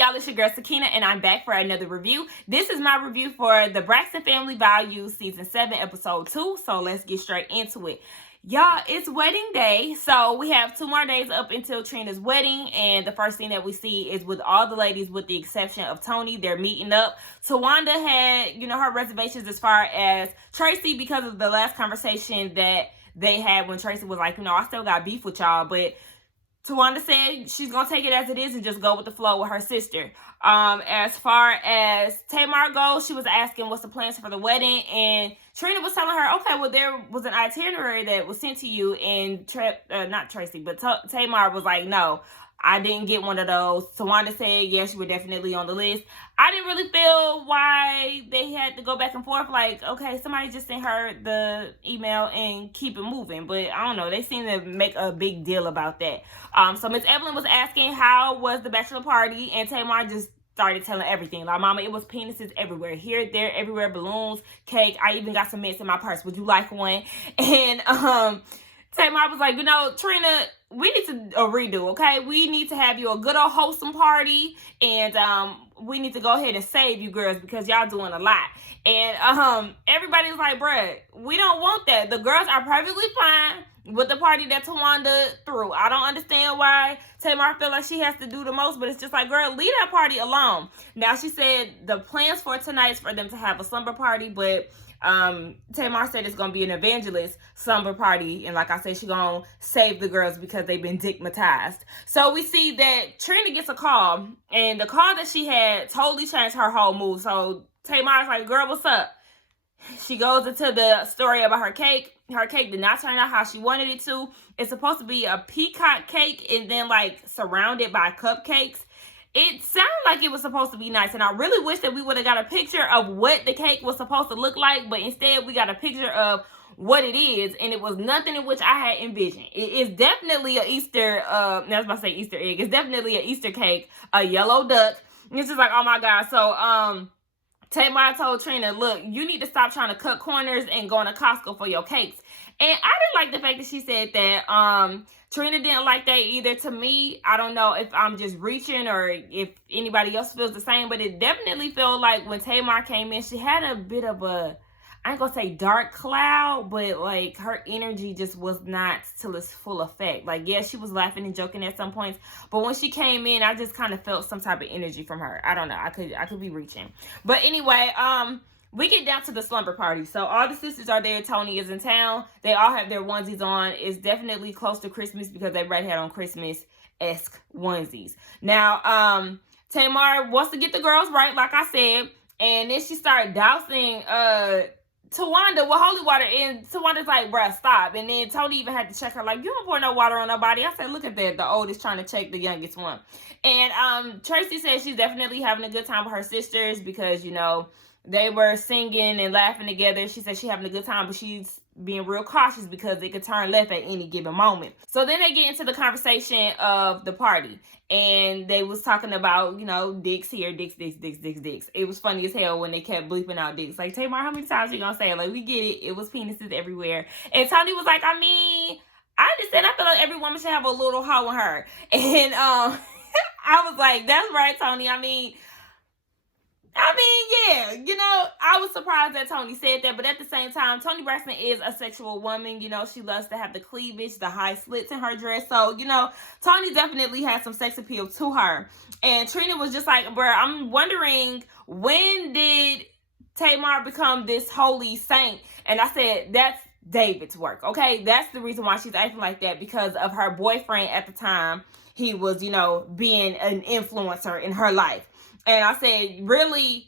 y'all? It's your girl Sakina, and I'm back for another review. This is my review for the Braxton Family Values Season 7, Episode 2. So let's get straight into it. Y'all, it's wedding day. So we have 2 more days up until Trina's wedding. And the first thing that we see is with all the ladies, with the exception of Toni, they're meeting up. Tawanda had, her reservations as far as Tracy because of the last conversation that they had when Tracy was like, I still got beef with y'all. But Tawanda said she's going to take it as it is and just go with the flow with her sister. As far as Tamar goes, she was asking what's the plans for the wedding. And Trina was telling her, okay, well, there was an itinerary that was sent to you. And not Tracy, but Tamar was like, no, I didn't get one of those. Tawanda said, yes, you were definitely on the list. I didn't really feel why they had to go back and forth. Like, okay, somebody just sent her the email and keep it moving. But I don't know. They seem to make a big deal about that. So Miss Evelyn was asking how was the bachelor party. And Tamar just started telling everything. Like, mama, it was penises everywhere. Here, there, everywhere. Balloons, cake. I even got some mints in my purse. Would you like one? And Tamar was like, Trina, we need to redo, okay? We need to have you a good old wholesome party, and we need to go ahead and save you girls because y'all doing a lot. And everybody's like, bruh, we don't want that. The girls are perfectly fine with the party that Tawanda threw. I don't understand why Tamar feel like she has to do the most, but it's just like, girl, leave that party alone. Now, she said the plans for tonight is for them to have a slumber party, but Tamar said it's gonna be an evangelist slumber party, and like I said, she's gonna save the girls because they've been digmatized. So we see that Trina gets a call, and the call that she had totally changed her whole mood. So Tamar's like, girl, what's up? She goes into the story about her cake. Her cake did not turn out how she wanted it to. It's supposed to be a peacock cake and then like surrounded by cupcakes. It sounded like it was supposed to be nice, and I really wish that we would have got a picture of what the cake was supposed to look like, but instead we got a picture of what it is, and it was nothing in which I had envisioned. It is definitely a Easter, I was about to say Easter egg. It's definitely an Easter cake, a yellow duck. It's just like, oh my God. So, Tamar told Trina, look, you need to stop trying to cut corners and going to Costco for your cakes. And I didn't like the fact that she said that. Trina didn't like that either. To me, I don't know if I'm just reaching or if anybody else feels the same, but it definitely felt like when Tamar came in, she had a bit of a, I ain't gonna say dark cloud, but like her energy just was not till its full effect. Like, yeah, she was laughing and joking at some points, but when she came in, I just kind of felt some type of energy from her. I don't know. I could be reaching. But anyway, we get down to the slumber party. So all the sisters are there. Toni is in town. They all have their onesies on. It's definitely close to Christmas because they right had on Christmas-esque onesies. Now, Tamar wants to get the girls right, like I said. And then she started dousing Tawanda with holy water. And Tawanda's like, bruh, stop. And then Toni even had to check her, like, you don't pour no water on nobody. I said, look at that. The oldest trying to check the youngest one. And Tracy said she's definitely having a good time with her sisters because, they were singing and laughing together. She said she's having a good time, but she's being real cautious because it could turn left at any given moment. So then they get into the conversation of the party. And they was talking about, dicks here, dicks. It was funny as hell when they kept bleeping out dicks. Like, Tamar, how many times you gonna say it? Like, we get it. It was penises everywhere. And Toni was like, I understand. I feel like every woman should have a little hoe in her. And I was like, that's right, Toni. Yeah, I was surprised that Toni said that, but at the same time, Toni Braxton is a sexual woman. She loves to have the cleavage, the high slits in her dress. So, Toni definitely has some sex appeal to her. And Trina was just like, bruh, I'm wondering, when did Tamar become this holy saint? And I said, that's David's work, okay? That's the reason why she's acting like that, because of her boyfriend at the time. He was, being an influencer in her life. And I said, really,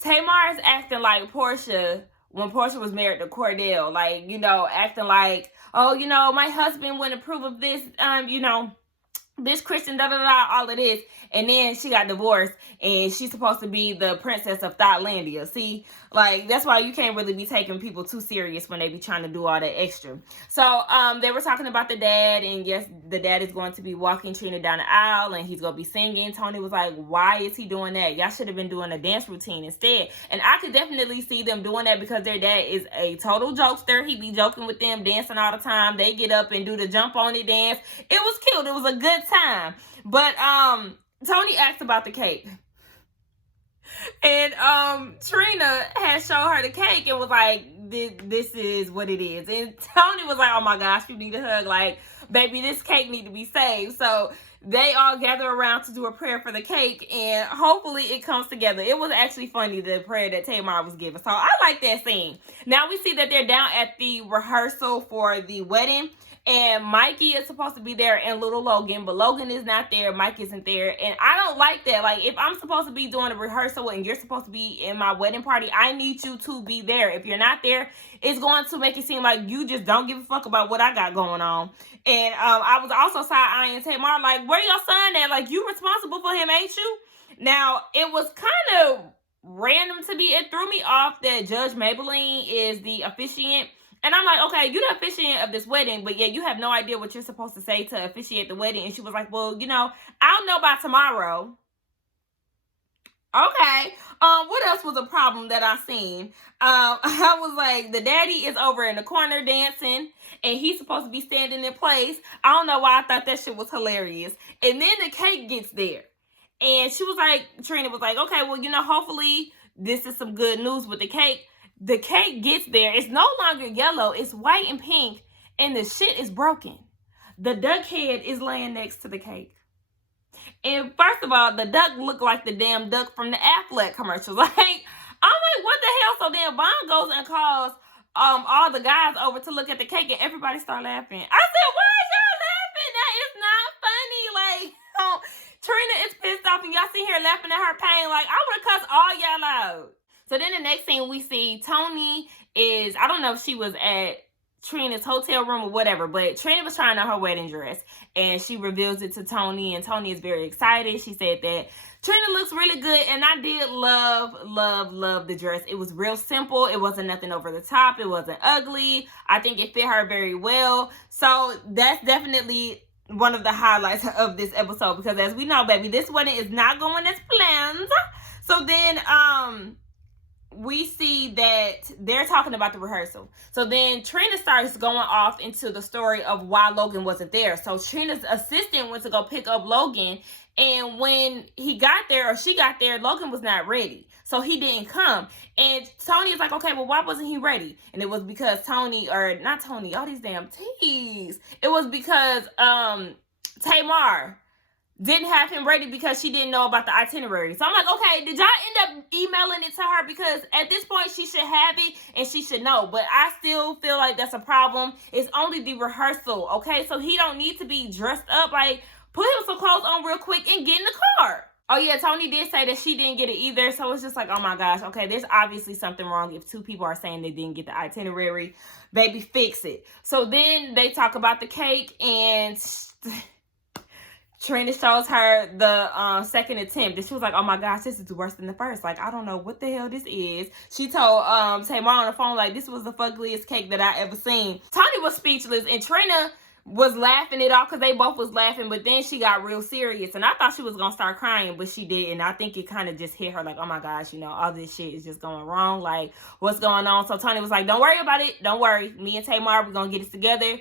Tamar is acting like Portia when Portia was married to Cordell. Like, acting like, oh, my husband wouldn't approve of this, this Christian, all of this. And then she got divorced, and she's supposed to be the princess of Thotlandia. See, like, that's why you can't really be taking people too serious when they be trying to do all that extra. So, they were talking about the dad, and yes, the dad is going to be walking Trina down the aisle, and he's going to be singing. Toni was like, why is he doing that? Y'all should have been doing a dance routine instead. And I could definitely see them doing that because their dad is a total jokester. He be joking with them, dancing all the time. They get up and do the jump on it dance. It was cute. It was a good time. But, Toni asked about the cake. And Trina had showed her the cake and was like, this is what it is. And Toni was like, oh my gosh, you need a hug. Like, baby, this cake need to be saved. So they all gather around to do a prayer for the cake, and hopefully it comes together. It was actually funny, the prayer that Tamar was giving. So I like that scene. Now we see that they're down at the rehearsal for the wedding. And Mikey is supposed to be there and little Logan, but Logan is not there. Mike isn't there. And I don't like that. Like, if I'm supposed to be doing a rehearsal and you're supposed to be in my wedding party, I need you to be there. If you're not there, it's going to make it seem like you just don't give a fuck about what I got going on. And I was also side-eyeing Tamar, like, where your son at? Like, you responsible for him, ain't you? Now, it was kind of random to me. It threw me off that Judge Maybelline is the officiant. And I'm like, okay, you're the officiant of this wedding, but yeah, you have no idea what you're supposed to say to officiate the wedding. And she was like, well, I'll know by tomorrow. Okay. What else was a problem that I seen? I was like, the daddy is over in the corner dancing, and he's supposed to be standing in place. I don't know why I thought that shit was hilarious. And then the cake gets there. And she was like, Trina was like, okay, well, hopefully this is some good news with the cake. The cake gets there. It's no longer yellow. It's white and pink. And the shit is broken. The duck head is laying next to the cake. And first of all, the duck looked like the damn duck from the Affleck commercials. Like, I'm like, what the hell? So then Vaughn goes and calls all the guys over to look at the cake, and everybody start laughing. I said, why are y'all laughing? That is not funny. Like, Trina is pissed off, and y'all sit here laughing at her pain. Like, I would cuss all y'all out. So then the next thing we see, Toni is, I don't know if she was at Trina's hotel room or whatever, but Trina was trying on her wedding dress, and she reveals it to Toni, and Toni is very excited. She said that Trina looks really good, and I did love the dress. It was real simple. It wasn't nothing over the top. It wasn't ugly. I think it fit her very well. So that's definitely one of the highlights of this episode, because as we know, baby, this wedding is not going as planned. So then, we see that they're talking about the rehearsal. So then Trina starts going off into the story of why Logan wasn't there. So Trina's assistant went to go pick up Logan, and when he got there, or she got there, Logan was not ready. So he didn't come. And Toni is like, okay, well, why wasn't he ready? And it was because all these damn T's. It was because Tamar didn't have him ready because she didn't know about the itinerary. So I'm like, okay, did y'all end up emailing it to her? Because at this point, she should have it and she should know. But I still feel like that's a problem. It's only the rehearsal, okay? So he don't need to be dressed up. Like, put him some clothes on real quick and get in the car. Oh yeah, Toni did say that she didn't get it either. So it's just like, oh my gosh, okay, there's obviously something wrong if two people are saying they didn't get the itinerary. Baby, fix it. So then they talk about the cake, and Trina shows her the second attempt, and she was like, oh my gosh, this is worse than the first. Like, I don't know what the hell this is. She told Tamar on the phone, like, this was the fuggliest cake that I ever seen. Toni was speechless, and Trina was laughing it off because they both was laughing, but then she got real serious, and I thought she was gonna start crying, but she didn't. I think it kind of just hit her like, oh my gosh, all this shit is just going wrong. Like, what's going on? So Toni was like, don't worry about it. Don't worry. Me and Tamar, we're gonna get it together.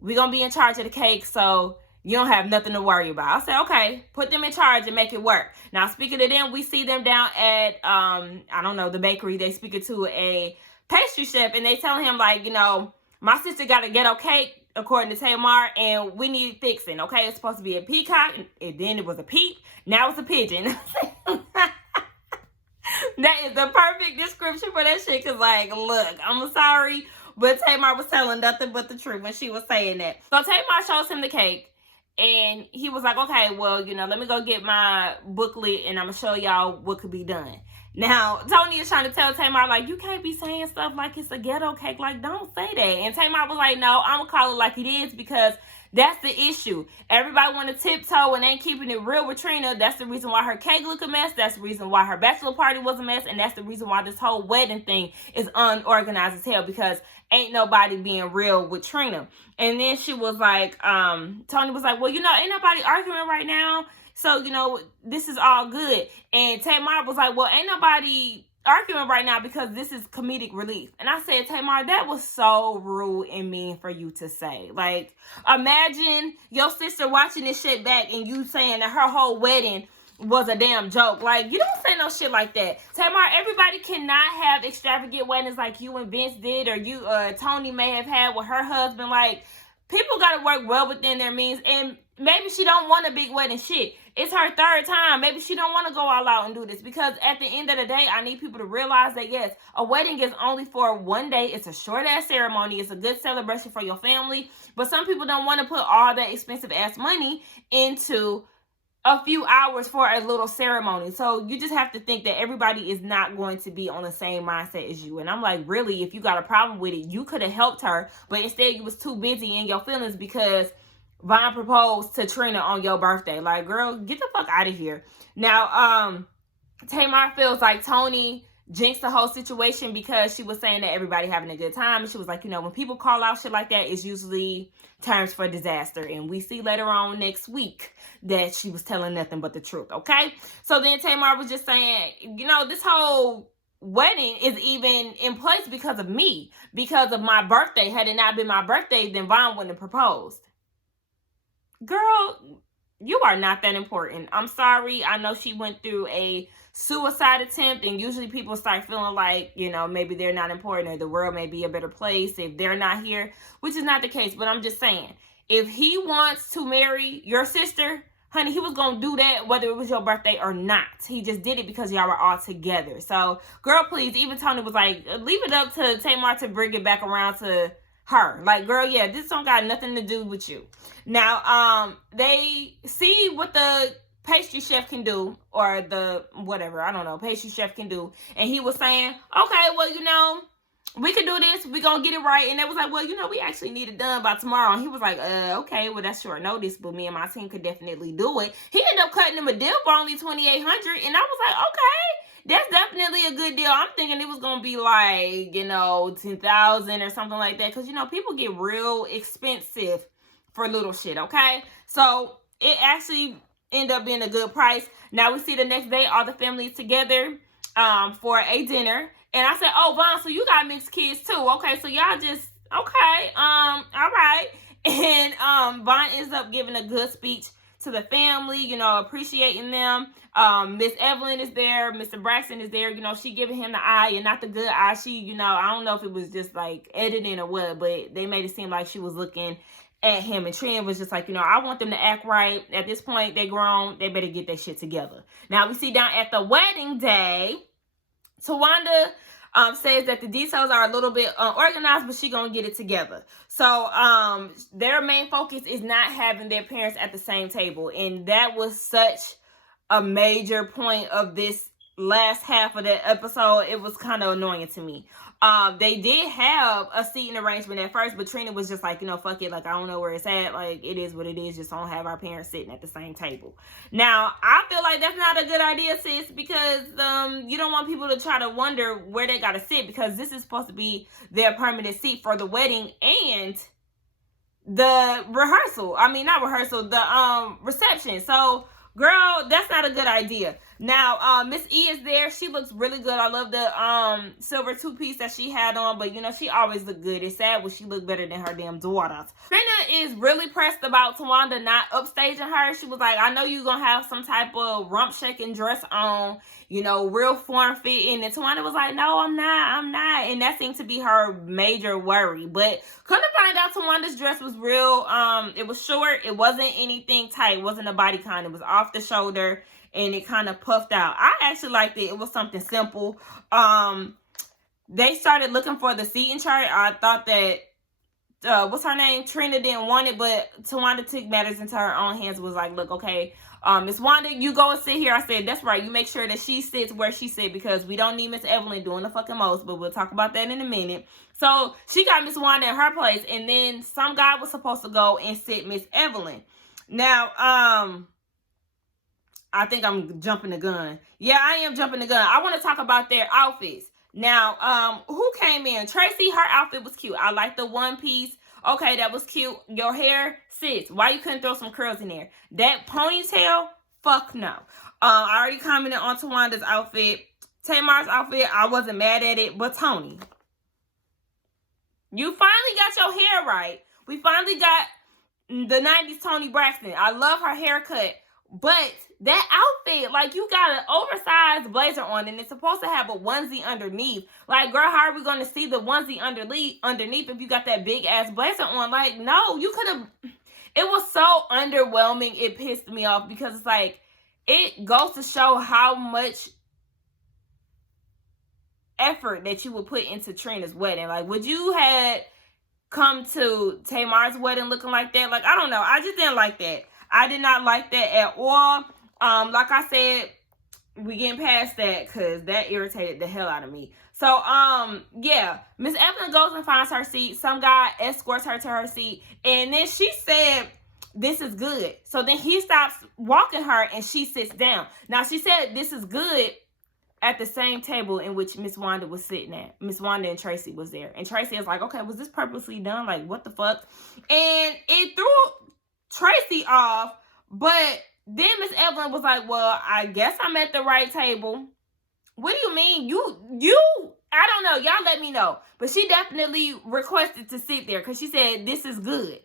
We're gonna be in charge of the cake, so you don't have nothing to worry about. I said, okay, put them in charge and make it work. Now, speaking of them, we see them down at, I don't know, the bakery. They speaking to a pastry chef, and they telling him, like, my sister got a ghetto cake, according to Tamar, and we need fixing, okay? It's supposed to be a peacock, and then it was a peep. Now it's a pigeon. That is the perfect description for that shit, because, like, look, I'm sorry, but Tamar was telling nothing but the truth when she was saying that. So Tamar shows him the cake. And he was like, okay, well, let me go get my booklet, and I'm going to show y'all what could be done. Now, Toni is trying to tell Tamar, like, you can't be saying stuff like it's a ghetto cake. Like, don't say that. And Tamar was like, no, I'm going to call it like it is, because that's the issue. Everybody want to tiptoe and ain't keeping it real with Trina. That's the reason why her cake look a mess. That's the reason why her bachelor party was a mess. And that's the reason why this whole wedding thing is unorganized as hell, because ain't nobody being real with Trina. And then she was like, Toni was like, well, ain't nobody arguing right now. So, this is all good. And Tamar was like, well, ain't nobody arguing right now because this is comedic relief. And I said, Tamar, that was so rude and mean for you to say. Like, imagine your sister watching this shit back and you saying that her whole wedding was a damn joke. Like, you don't say no shit like that. Tamar, everybody cannot have extravagant weddings like you and Vince did, or you, Toni may have had with her husband. Like, people gotta work well within their means, and maybe she don't want a big wedding. Shit, it's her third time. Maybe she don't want to go all out and do this, because at the end of the day, I need people to realize that, yes, a wedding is only for one day. It's a short-ass ceremony. It's a good celebration for your family, but some people don't want to put all that expensive-ass money into a few hours for a little ceremony. So you just have to think that everybody is not going to be on the same mindset as you. And I'm like, really, if you got a problem with it, you could have helped her, but instead you was too busy in your feelings because Vaughn proposed to Trina on your birthday. Like, girl, get the fuck out of here. Now, Tamar feels like Toni jinxed the whole situation because she was saying that everybody having a good time. And she was like, you know, when people call out shit like that, it's usually terms for disaster. And we see later on next week that she was telling nothing but the truth, okay? So then Tamar was just saying, you know, this whole wedding is even in place because of me, because of my birthday. Had it not been my birthday, then Vaughn wouldn't have proposed. Girl, you are not that important. I'm sorry. I know she went through a suicide attempt, and usually people start feeling like, you know, maybe they're not important, or the world may be a better place if they're not here, which is not the case. But I'm just saying, if he wants to marry your sister, honey, he was going to do that whether it was your birthday or not. He just did it because y'all were all together. So, girl, please, even Toni was like, leave it up to Tamar to bring it back around to her. Like, girl, yeah, this don't got nothing to do with you. Now, they see what the pastry chef can do, or the whatever, I don't know, pastry chef can do. And he was saying, okay, well, you know, we can do this. We gonna get it right. And they was like, well, you know, we actually need it done by tomorrow. And he was like, okay, well, that's short notice, but me and my team could definitely do it. He ended up cutting him a deal for only $2,800. And I was like, okay, that's definitely a good deal. I'm thinking it was going to be like, you know, $10,000 or something like that. Because, you know, people get real expensive for little shit, okay? So it actually ended up being a good price. Now we see the next day, all the families together for a dinner. And I said, oh, Vaughn, so you got mixed kids too. Okay, so y'all just, okay, all right. And Vaughn ends up giving a good speech to the family, you know, appreciating them. Miss Evelyn is there. Mr. Braxton is there. You know, she giving him the eye, and not the good eye. She, you know, I don't know if it was just like editing or what, but they made it seem like she was looking at him. And Trina was just like, you know, I want them to act right. At this point, they grown. They better get their shit together. Now we see down at the wedding day, Tawanda says that the details are a little bit organized, but she gonna get it together. So their main focus is not having their parents at the same table, and that was such a major point of this last half of the episode. It was kind of annoying to me. They did have a seating arrangement at first, but Trina was just like, you know, fuck it, like, I don't know where it's at, like, it is what it is, just don't have our parents sitting at the same table. Now, I feel like that's not a good idea, sis, because you don't want people to try to wonder where they gotta sit, because this is supposed to be their permanent seat for the wedding and the rehearsal. I mean, not rehearsal, the reception. So, girl, that's not a good idea. Now, Miss E is there. She looks really good. I love the silver two-piece that she had on, but, you know, she always looked good. It's sad when she looked better than her damn daughters. Trina is really pressed about Tawanda not upstaging her. She was like, I know you're going to have some type of rump-shaking dress on, you know, real form-fitting. And Tawanda was like, no, I'm not. And that seemed to be her major worry. But couldn't find out Tawanda's dress was real. It was short. It wasn't anything tight. It wasn't a bodycon. It was off the shoulder, and it kind of puffed out. I actually liked it. It was something simple. They started looking for the seating chart. I thought that, what's her name? Trina didn't want it, but Tawanda took matters into her own hands. Was like, look, okay, Miss Wanda, you go and sit here. I said, that's right. You make sure that she sits where she sits, because we don't need Miss Evelyn doing the fucking most, but we'll talk about that in a minute. So she got Miss Wanda in her place, and then some guy was supposed to go and sit Miss Evelyn. Now, I think I'm jumping the gun. Yeah, I am jumping the gun. I want to talk about their outfits. Now, who came in? Tracy, her outfit was cute. I like the one piece. Okay, that was cute. Your hair, sis, why you couldn't throw some curls in there? That ponytail, fuck no. I already commented on Tawanda's outfit. Tamar's outfit, I wasn't mad at it. But Toni, you finally got your hair right. We finally got the 90s Toni Braxton. I love her haircut. But that outfit, like, you got an oversized blazer on, and it's supposed to have a onesie underneath. Like, girl, how are we going to see the onesie underneath if you got that big-ass blazer on? Like, no, you could have... It was so underwhelming, it pissed me off, because it's like, it goes to show how much effort that you would put into Trina's wedding. Like, would you had come to Tamar's wedding looking like that? Like, I don't know. I just didn't like that. I did not like that at all. Like I said, we getting past that because that irritated the hell out of me. So, yeah, Miss Evelyn goes and finds her seat. Some guy escorts her to her seat, and then she said, "This is good." So then he stops walking her, and she sits down. Now, she said, "This is good," at the same table in which Miss Wanda was sitting at. Miss Wanda and Tracy was there. And Tracy is like, okay, was this purposely done? Like, what the fuck? And it threw Tracy off, but then Miss Evelyn was like, well, I guess I'm at the right table. What do you mean? You, I don't know. Y'all let me know. But she definitely requested to sit there because she said, this is good.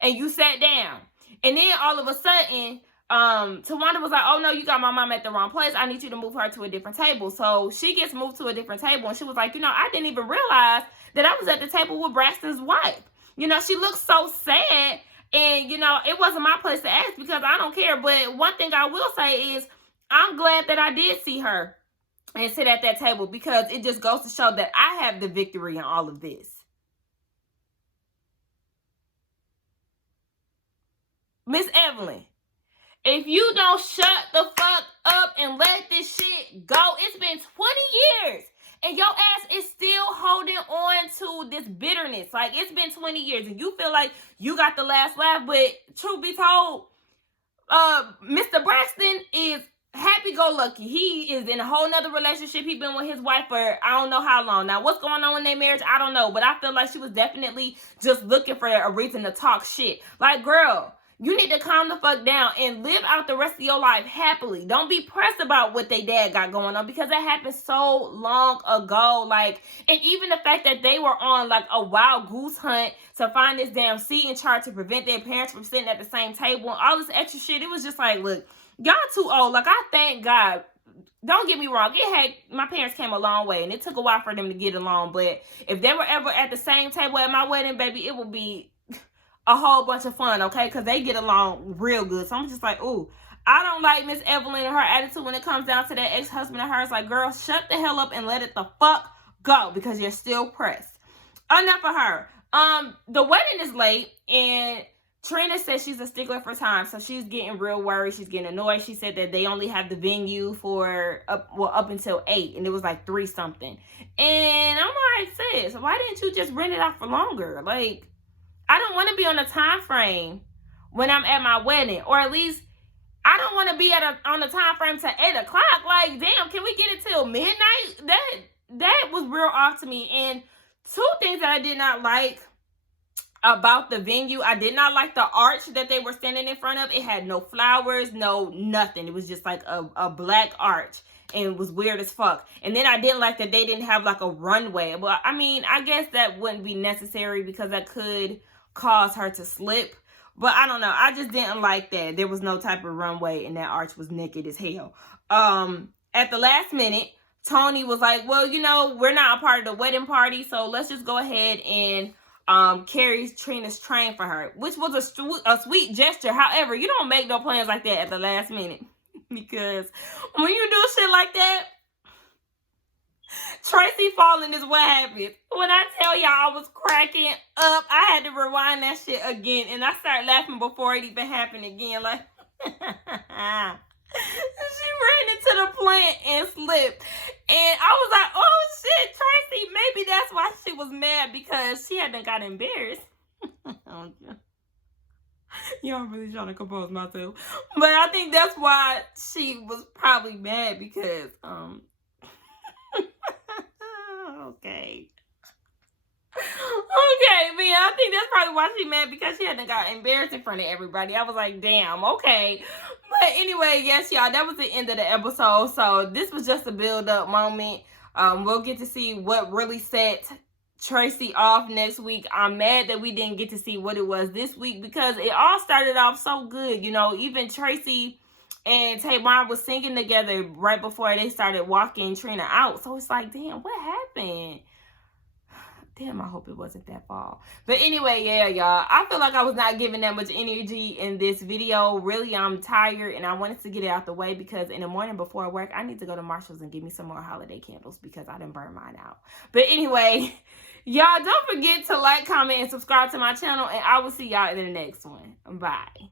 And you sat down. And then all of a sudden, Tawanda was like, oh no, you got my mom at the wrong place. I need you to move her to a different table. So she gets moved to a different table, and she was like, I didn't even realize that I was at the table with Braxton's wife. She looked so sad, and it wasn't my place to ask because I don't care. But one thing I will say is I'm glad that I did see her and sit at that table, because it just goes to show that I have the victory in all of this. Miss Evelyn, if you don't shut the fuck up and let this shit go, it's been 20 years and your ass is still holding on to this bitterness. Like, it's been 20 years and you feel like you got the last laugh, but truth be told, Mr. Braxton is happy-go-lucky. He is in a whole nother relationship. He's been with his wife for I don't know how long. Now, what's going on in their marriage, I don't know, but I feel like she was definitely just looking for a reason to talk shit. Like, girl, you need to calm the fuck down and live out the rest of your life happily. Don't be pressed about what they dad got going on, because that happened so long ago. Like, and even the fact that they were on like a wild goose hunt to find this damn seat in chart to prevent their parents from sitting at the same table and all this extra shit. It was just like, look, y'all too old. Like, I thank God. Don't get me wrong. My parents came a long way, and it took a while for them to get along. But if they were ever at the same table at my wedding, baby, it would be a whole bunch of fun, okay? Because they get along real good. So I'm just like, ooh, I don't like Miss Evelyn and her attitude when it comes down to that ex-husband of hers. Like, girl, shut the hell up and let it the fuck go, because you're still pressed. Enough of her. The wedding is late, and Trina says she's a stickler for time, so she's getting real worried. She's getting annoyed. She said that they only have the venue for up until 8, and it was like 3 something. And I'm like, sis, why didn't you just rent it out for longer? Like, I don't want to be on a time frame when I'm at my wedding, or at least I don't want to be on a time frame to 8 o'clock. Like, damn, can we get it till midnight? That was real off to me. And 2 things that I did not like about the venue. I did not like the arch that they were standing in front of. It had no flowers, no nothing. It was just like a black arch, and it was weird as fuck. And then I didn't like that they didn't have like a runway. Well, I mean, I guess that wouldn't be necessary because that could cause her to slip. But I don't know. I just didn't like that. There was no type of runway, and that arch was naked as hell. At the last minute, Toni was like, well, we're not a part of the wedding party, so let's just go ahead and carry Trina's train for her, which was a sweet gesture. However, you don't make no plans like that at the last minute, because when you do shit like that, Tracy falling is what happens. When I tell y'all I was cracking up, I had to rewind that shit again, and I started laughing before it even happened again. Like, she ran into the plant and slipped. And I was like, oh shit, Tracy, maybe that's why she was mad, because she hadn't got embarrassed. Y'all really trying to compose myself. But I think that's why she was probably mad, because, okay. Okay, but yeah, I think that's probably why she mad, because she hadn't got embarrassed in front of everybody. I was like, damn, okay. But anyway, yes, y'all, that was the end of the episode. So this was just a build-up moment. We'll get to see what really set Tracy off next week. I'm mad that we didn't get to see what it was this week, because it all started off so good. You know, even Tracy and Tamar was singing together right before they started walking Trina out. So it's like, damn, what happened? Damn, I hope it wasn't that fall. But anyway, yeah, y'all. I feel like I was not giving that much energy in this video. Really, I'm tired, and I wanted to get it out the way, because in the morning before work, I need to go to Marshall's and get me some more holiday candles, because I didn't burn mine out. But anyway, y'all, don't forget to like, comment, and subscribe to my channel, and I will see y'all in the next one. Bye.